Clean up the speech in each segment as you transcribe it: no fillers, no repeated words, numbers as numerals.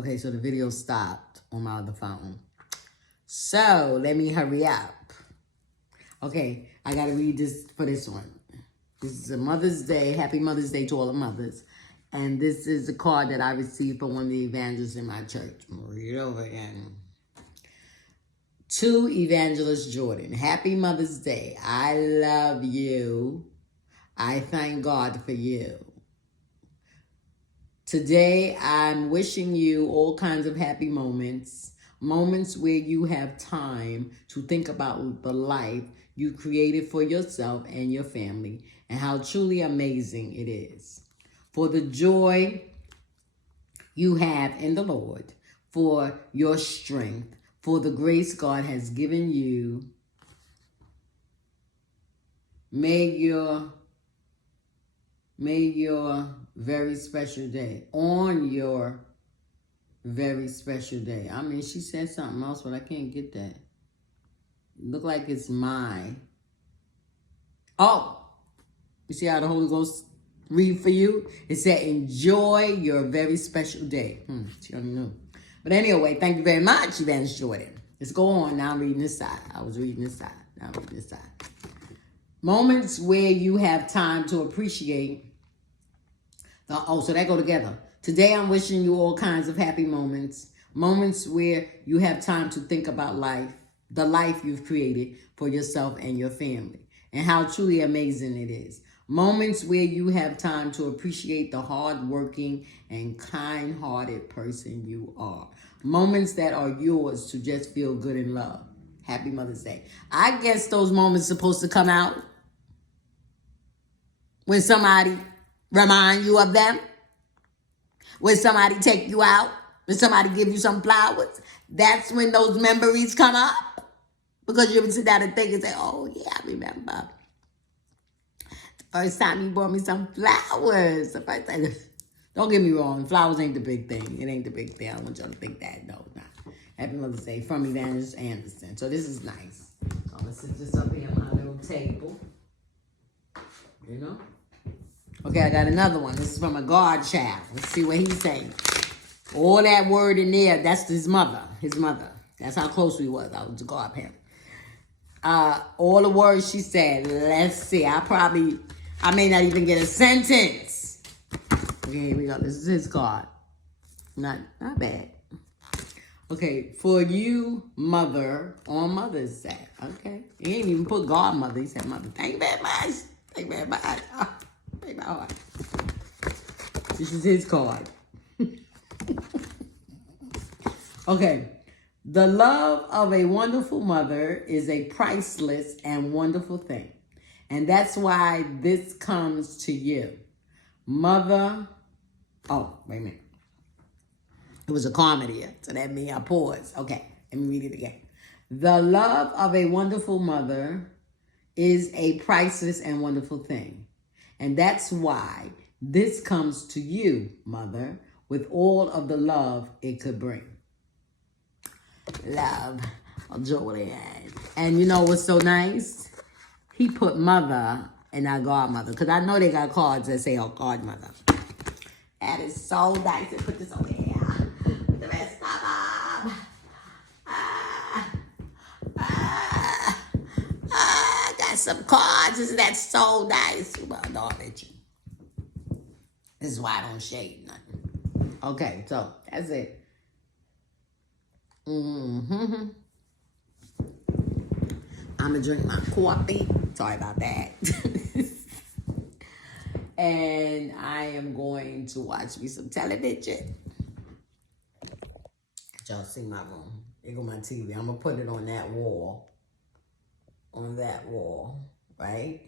Okay, so the video stopped on my other phone. So let me hurry up. Okay, I gotta read this for this one. This is a Mother's Day. Happy Mother's Day to all the mothers. And this is a card that I received from one of the evangelists in my church. I'm gonna read it over again. To Evangelist Jordan. Happy Mother's Day. I love you. I thank God for you. Today, I'm wishing you all kinds of happy moments. Moments where you have time to think about the life you created for yourself and your family and how truly amazing it is. For the joy you have in the Lord, for your strength, for the grace God has given you. May your very special day, on your very special day. I mean, she said something else, but I can't get that. Look like it's my. Oh, you see how the Holy Ghost read for you? It said, enjoy your very special day. She already knew. But anyway, thank you very much, Evangelist Jordan. Let's go on. Now I'm reading this side. I was reading this side. Now I'm reading this side. Moments where you have time to appreciate. So that go together. Today I'm wishing you all kinds of happy moments. Moments where you have time to think about life, the life you've created for yourself and your family, and how truly amazing it is. Moments where you have time to appreciate the hardworking and kind-hearted person you are. Moments that are yours to just feel good and love. Happy Mother's Day. I guess those moments are supposed to come out when somebody remind you of them, when somebody take you out, when somebody give you some flowers. That's when those memories come up. Because you ever sit down and think and say, oh yeah, I remember the first time you bought me some flowers. The first time. Don't get me wrong, flowers ain't the big thing. It ain't the big thing. I don't want y'all to think that. No, not. Happy Mother's Day from Evangelist Anderson. So this is nice. So I'm going to sit this up here on my little table. You know? Okay, I got another one. This is from a godchild. Let's see what he's saying. All that word in there, that's his mother. His mother. That's how close we was. I was the godparent. All the words she said. Let's see. I may not even get a sentence. Okay, here we go. This is his card. Not bad. Okay, for you, mother, on Mother's Day. Okay. He ain't even put godmother. He said mother. Thank you very much. Thank you very much. Oh, break my heart. This is his card. Okay. The love of a wonderful mother is a priceless and wonderful thing. And that's why this comes to you. Mother. Oh, wait a minute. It was a comedy, so that means I pause. Okay, let me read it again. The love of a wonderful mother is a priceless and wonderful thing. And that's why this comes to you, mother, with all of the love it could bring. Love, Julian. And you know what's so nice? He put mother and not godmother, because I know they got cards that say, oh, godmother. That is so nice. Put this over here. The rest of them. Got some cards. Isn't that so nice? Well, no, I'll let you. This is why I don't shade nothing. Okay, so that's it. I'm going to drink my coffee. Sorry about that. And I am going to watch me some television. Y'all see my room. There go my TV. I'm going to put it on that wall. On that wall, right?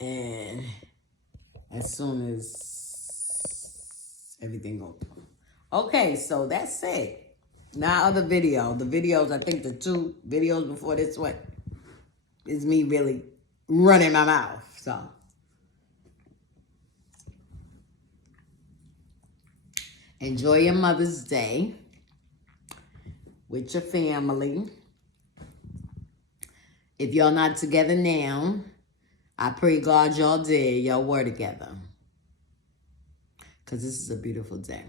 And as soon as everything goes through. Okay, so that's it. Now other video. The videos, I think the 2 videos before this one is me really running my mouth. So enjoy your Mother's Day with your family. If y'all not together now, I pray God y'all did. Y'all were together. Because this is a beautiful day.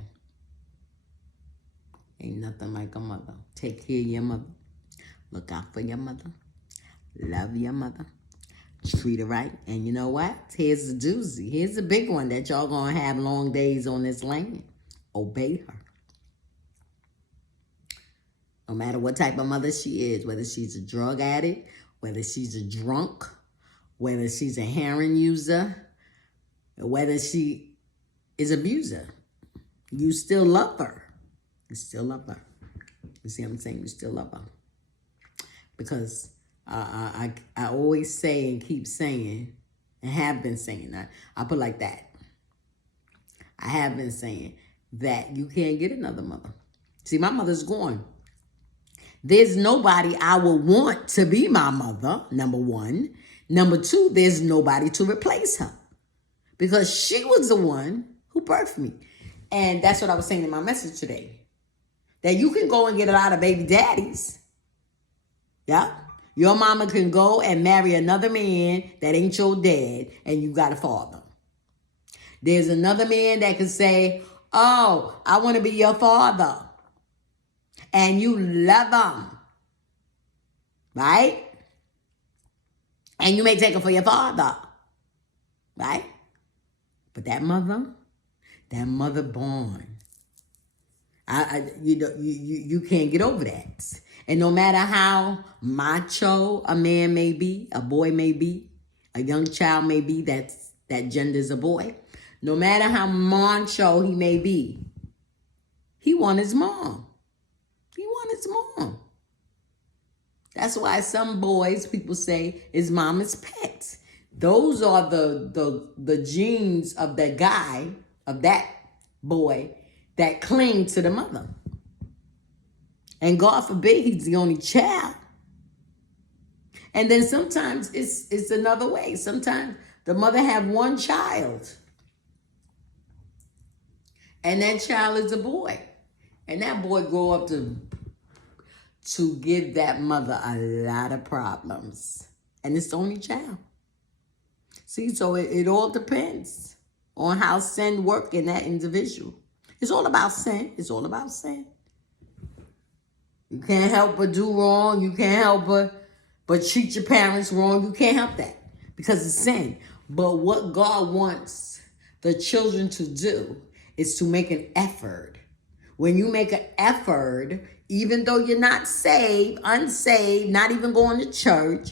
Ain't nothing like a mother. Take care of your mother. Look out for your mother. Love your mother. Treat her right. And you know what? Here's the doozy. Here's the big one that y'all gonna have long days on this land. Obey her. No matter what type of mother she is, whether she's a drug addict, whether she's a drunk, whether she's a heroin user, whether she is abuser, you still love her. You still love her. You see what I'm saying? You still love her. Because I always say and keep saying, and have been saying, I put it like that. I have been saying that you can't get another mother. See, my mother's gone. There's nobody I would want to be my mother, number one. Number two, there's nobody to replace her. Because she was the one who birthed me. And that's what I was saying in my message today. That you can go and get a lot of baby daddies. Yeah? Your mama can go and marry another man that ain't your dad, and you got a father. There's another man that can say, oh, I want to be your father. And you love him. Right? And you may take him for your father. Right? But that mother born. You can't get over that. And no matter how macho a man may be, a boy may be, a young child may be, that gender's a boy. No matter how macho he may be, he want his mom. He want his mom. That's why some boys, people say, is mama's pet. Those are the genes of the guy, of that boy, that cling to the mother. And God forbid he's the only child. And then sometimes it's another way. Sometimes the mother have one child. And that child is a boy. And that boy grow up to give that mother a lot of problems. And it's the only child. See, so it all depends on how sin work in that individual. It's all about sin. It's all about sin. You can't help but do wrong. You can't help but treat your parents wrong. You can't help that because it's sin. But what God wants the children to do is to make an effort. When you make an effort, even though you're not saved, unsaved, not even going to church,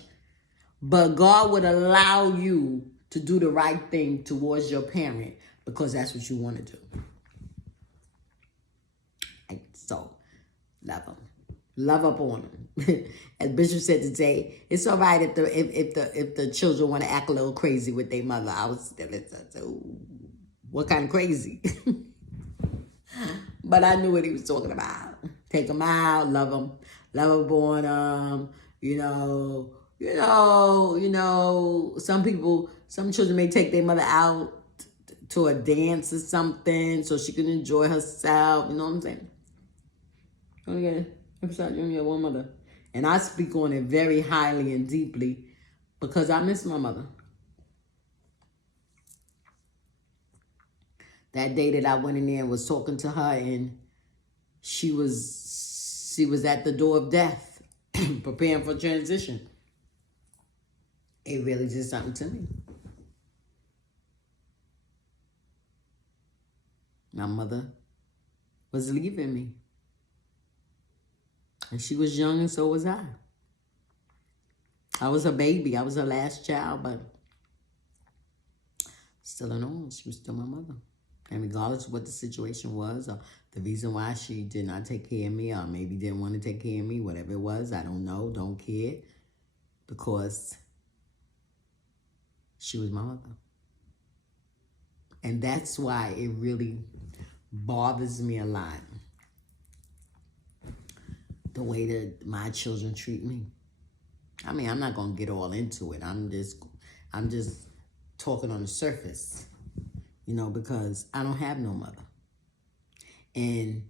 but God would allow you to do the right thing towards your parent because that's what you want to do. So, love them. Love up on them. As Bishop said today, it's all right if the children want to act a little crazy with their mother. I was what kind of crazy? But I knew what he was talking about. Take them out, love them up on them. Some children may take their mother out to a dance or something so she can enjoy herself. You know what I'm saying? You only have one mother. And I speak on it very highly and deeply because I miss my mother. That day that I went in there and was talking to her, and she was at the door of death, preparing for transition. It really did something to me. My mother was leaving me. And she was young and so was I. I was a baby. I was her last child, but still in all, she was still my mother. And regardless of what the situation was, or the reason why she did not take care of me, or maybe didn't want to take care of me, whatever it was, I don't know, don't care. Because she was my mother. And that's why it really bothers me a lot. The way that my children treat me. I mean, I'm not going to get all into it. I'm just talking on the surface, because I don't have no mother. And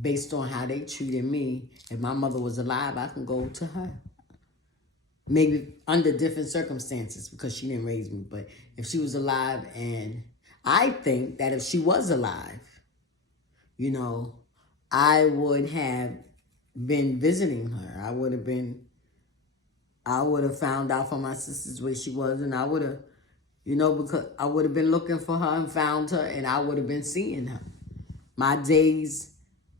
based on how they treated me, if my mother was alive, I can go to her. Maybe under different circumstances because she didn't raise me. But if she was alive, and I think that if she was alive, I would have been visiting her. I would have found out from my sisters where she was, and I would have, because I would have been looking for her and found her, and I would have been seeing her. My days,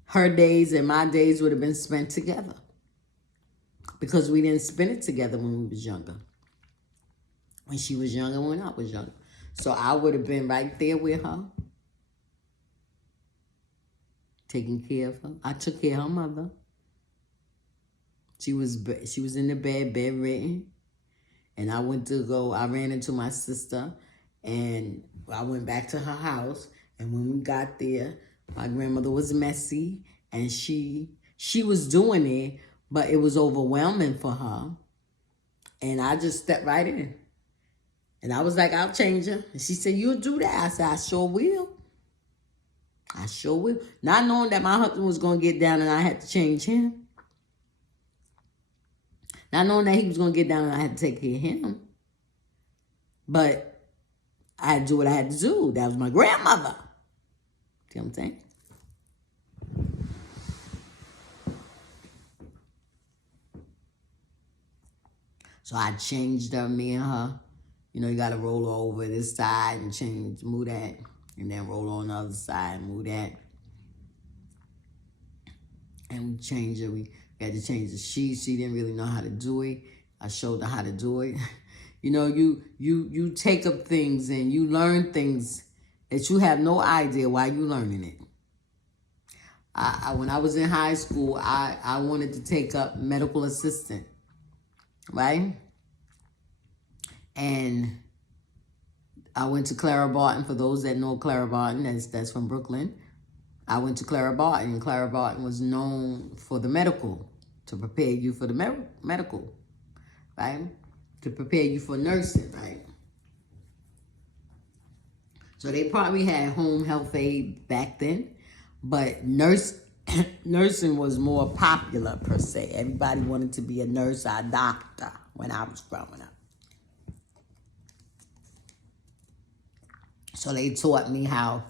her days and my days would have been spent together, because we didn't spend it together when we was younger. When she was younger, when I was younger. So I would have been right there with her, taking care of her. I took care of her mother. She was in the bed, bedridden. And I ran into my sister, and I went back to her house. And when we got there, my grandmother was messy, and she was doing it, but it was overwhelming for her. And I just stepped right in. And I was like, I'll change her. And she said, you'll do that? I said, I sure will. I sure will. Not knowing that my husband was going to get down and I had to change him. Not knowing that he was going to get down and I had to take care of him. But I had to do what I had to do. That was my grandmother. See what I'm saying? So I changed her, me and her. You got to roll over this side and move that. And then roll on the other side, move that. And we changed it. We had to change the sheet. She didn't really know how to do it. I showed her how to do it. You take up things and you learn things that you have no idea why you learning it. When I was in high school, I wanted to take up medical assistant, right? And I went to Clara Barton. For those that know Clara Barton, that's from Brooklyn. I went to Clara Barton, and Clara Barton was known for the medical, to prepare you for the medical, right? To prepare you for nursing, right? So they probably had home health aid back then, but nursing was more popular per se. Everybody wanted to be a nurse or a doctor when I was growing up. So they taught me how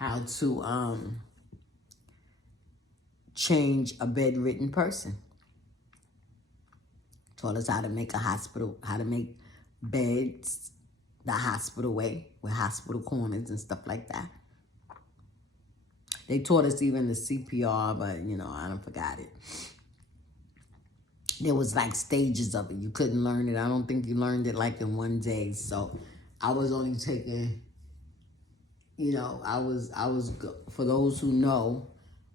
to change a bedridden person. Taught us how to make beds the hospital way, with hospital corners and stuff like that. They taught us even the CPR, but I done forgot it. There was like stages of it. You couldn't learn it. I don't think you learned it like in one day. So I was only taking, I was for those who know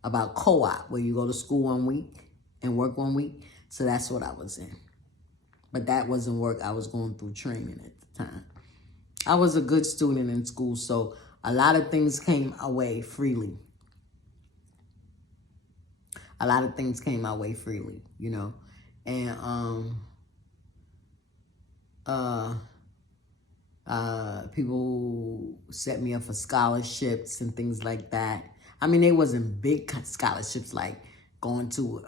about co-op, where you go to school 1 week and work 1 week. So that's what I was in. But that wasn't work. I was going through training at the time. I was a good student in school, so a lot of things came away freely. A lot of things came my way freely, And people set me up for scholarships and things like that. I mean, they wasn't big scholarships like going to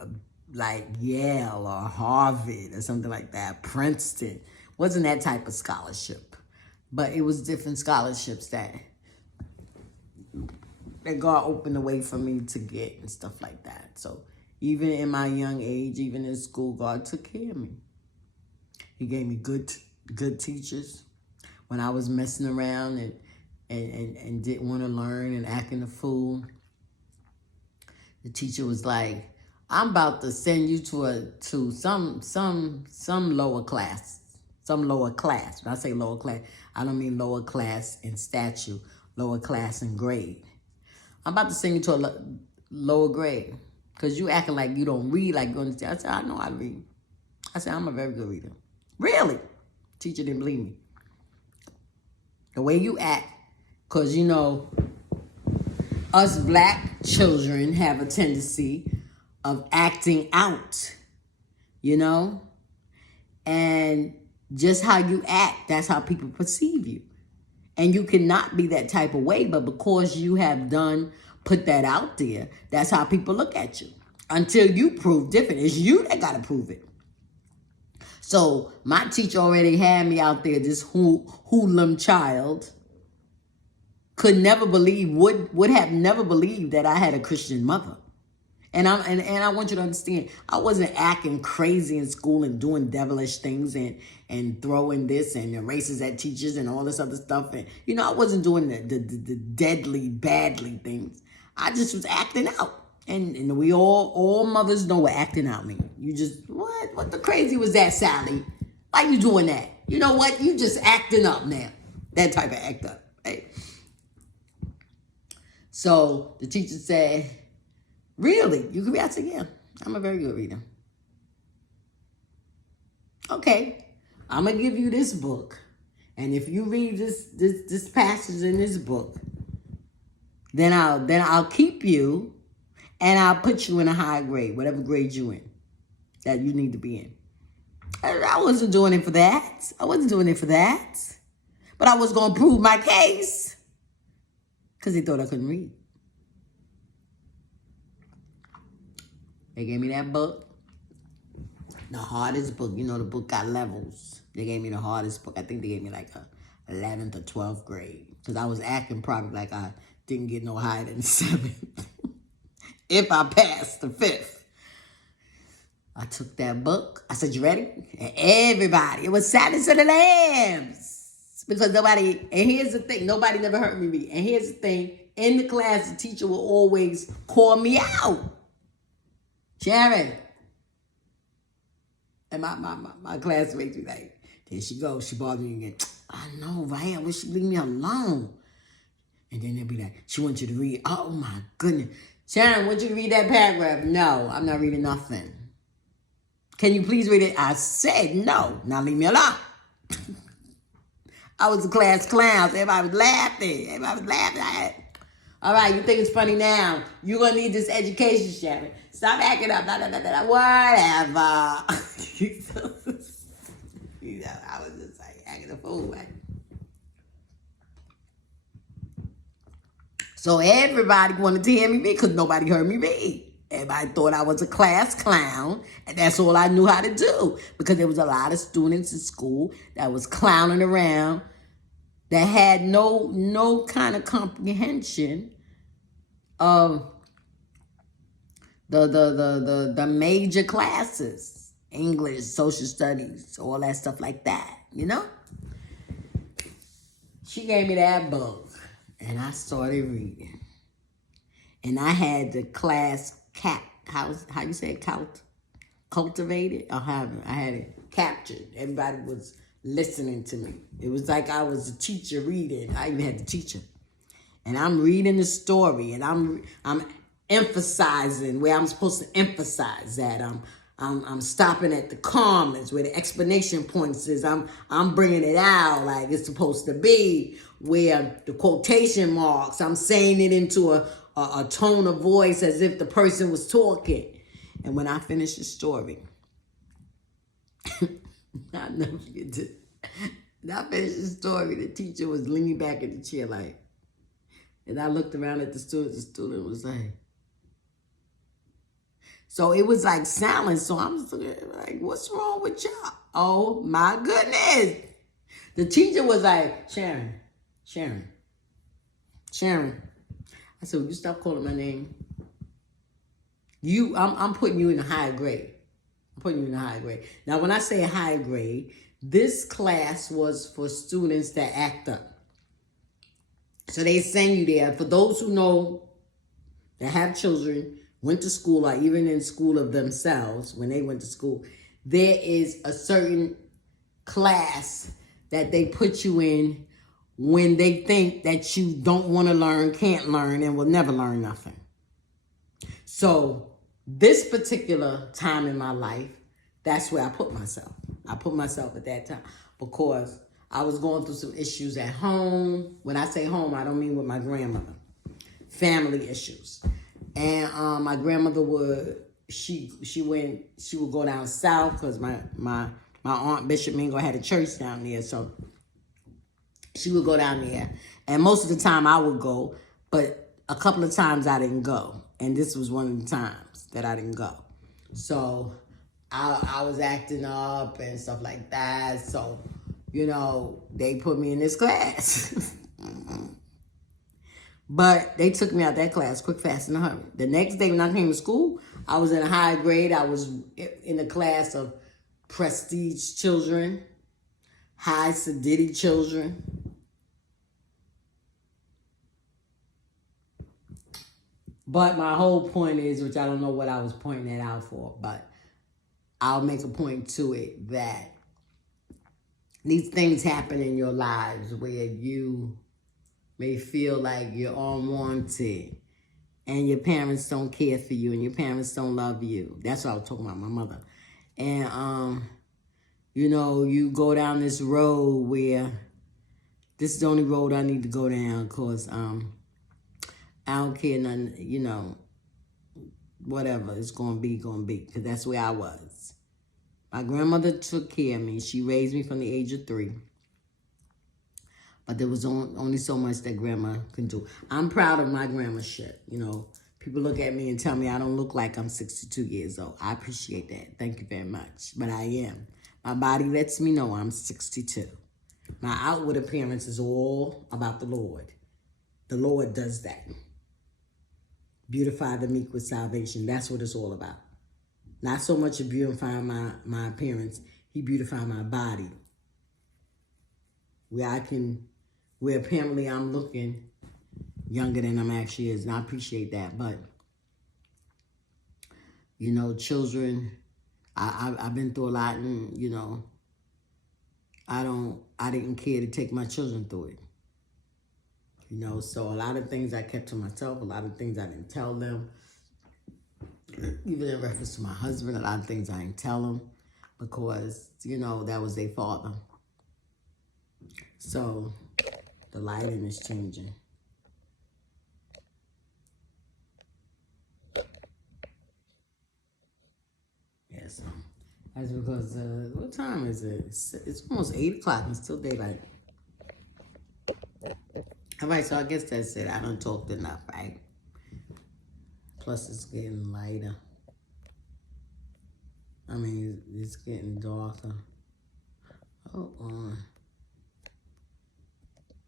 like Yale or Harvard or something like that. Princeton. Wasn't that type of scholarship. But it was different scholarships that God opened the way for me to get and stuff like that. So even in my young age, even in school, God took care of me. He gave me good teachers. When I was messing around and didn't want to learn and acting a fool, the teacher was like, I'm about to send you to some lower class. Some lower class. When I say lower class, I don't mean lower class in stature, lower class in grade. I'm about to send you to a lower grade because you acting like you don't read, like you understand. I said, I know I read. I said, I'm a very good reader. Really? Teacher didn't believe me. The way you act, because, us black children have a tendency of acting out, and just how you act, that's how people perceive you. And you cannot be that type of way, but because you have put that out there, that's how people look at you. Until you prove different. It's you that got to prove it. So my teacher already had me out there, this hoodlum child, could never believe, would have never believed that I had a Christian mother. And I want you to understand, I wasn't acting crazy in school and doing devilish things and throwing this and erases at teachers and all this other stuff. And I wasn't doing the deadly, badly things. I just was acting out. And we all mothers know what acting out means. You just, what the crazy was that, Sally? Why you doing that? You know what? You just acting up now. That type of act up. Right? So the teacher said, really? You can read? I said, yeah, I'm a very good reader. Okay, I'm going to give you this book. And if you read this passage in this book, then I'll keep you and I'll put you in a high grade, whatever grade you in, that you need to be in. I wasn't doing it for that. But I was going to prove my case because they thought I couldn't read. They gave me that book. The hardest book. The book got levels. They gave me the hardest book. I think they gave me like a 11th or 12th grade. Because I was acting probably like I didn't get no higher than 7th. If I passed the 5th. I took that book. I said, you ready? And everybody. It was Silence of the Lambs. Because nobody, and here's the thing. Nobody never heard me read. And here's the thing. In the class, the teacher will always call me out. Sharon. And my classmates be like, there she goes. She bothered me again. I know, right? I wish she'd leave me alone. And then they'll be like, she wants you to read. Oh, my goodness. Sharon, I want you to read that paragraph. No, I'm not reading nothing. Can you please read it? I said no. Now leave me alone. I was a class clown. So everybody was laughing. All right, you think it's funny now. You're going to need this education, Sharon. Stop acting up. Whatever. I was just like acting a fool. Right? So everybody wanted to hear me read because nobody heard me read. Everybody thought I was a class clown, and that's all I knew how to do. Because there was a lot of students in school that was clowning around that had no kind of comprehension of the major classes, English, social studies, all that stuff like that, She gave me that book, and I started reading. And I had the class how you say it, cultivated? I had it captured. Everybody was listening to me. It was like I was a teacher reading. I even had the teacher. And I'm reading the story, and I'm emphasizing where I'm supposed to emphasize that. I'm stopping at the commas where the explanation points is. I'm bringing it out like it's supposed to be. Where the quotation marks, I'm saying it into a tone of voice as if the person was talking. And when I finished the story, I'll never forget this. When I finished the story, the teacher was leaning back in the chair like, and I looked around at the student was like, so it was like silence. So I'm just like, what's wrong with y'all? Oh my goodness. The teacher was like, Sharon. I said, will you stop calling my name? I'm putting you in a higher grade. Now, when I say a higher grade, this class was for students that act up. So they send you there. For those who know, that have children, went to school, or even in school of themselves, when they went to school, there is a certain class that they put you in when they think that you don't want to learn, can't learn, and will never learn nothing. So this particular time in my life, that's where I put myself. I put myself at that time because I was going through some issues at home. When I say home, I don't mean with my grandmother. Family issues. And my grandmother would go down south because my aunt Bishop Mingo had a church down there. So she would go down there. And most of the time I would go, but a couple of times I didn't go. And this was one of the times that I didn't go. So I was acting up and stuff like that. So, they put me in this class. But they took me out that class quick, fast, in a hurry. The next day when I came to school, I was in a high grade. I was in a class of prestige children, high sedity children. But my whole point is, which I don't know what I was pointing that out for, but I'll make a point to it, that these things happen in your lives where you may feel like you're unwanted and your parents don't care for you and your parents don't love you. That's what I was talking about, my mother. And, you know, you go down this road where this is the only road I need to go down because I don't care nothing, you know, whatever it's going to be, because that's where I was. My grandmother took care of me. She raised me from the age of 3. But there was only so much that grandma can do. I'm proud of my grandma shit. You know, people look at me and tell me I don't look like I'm 62 years old. I appreciate that. Thank you very much. But I am. My body lets me know I'm 62. My outward appearance is all about the Lord. The Lord does that. Beautify the meek with salvation. That's what it's all about. Not so much of beautifying my appearance. He beautified my body. Where apparently I'm looking younger than I'm actually is. And I appreciate that. But, you know, children, I've been through a lot, and, you know, I didn't care to take my children through it. You know, so a lot of things I kept to myself, a lot of things I didn't tell them. Even in reference to my husband, a lot of things I didn't tell him because, you know, that was their father. So the lighting is changing. Yeah, so that's because, what time is it? It's almost 8 o'clock and it's still daylight. All right, so I guess that's it. I done talked enough, right? Plus, it's getting lighter. I mean, it's getting darker. Hold on.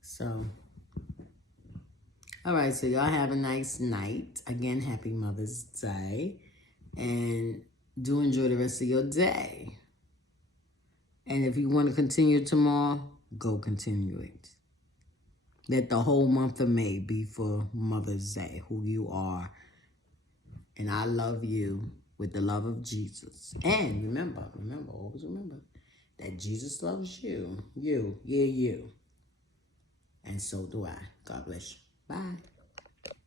So, all right, so y'all have a nice night. Again, happy Mother's Day. And do enjoy the rest of your day. And if you want to continue tomorrow, go continue it. Let the whole month of May be for Mother's Day, who you are. And I love you with the love of Jesus. And remember, always remember that Jesus loves you. You. And so do I. God bless you. Bye.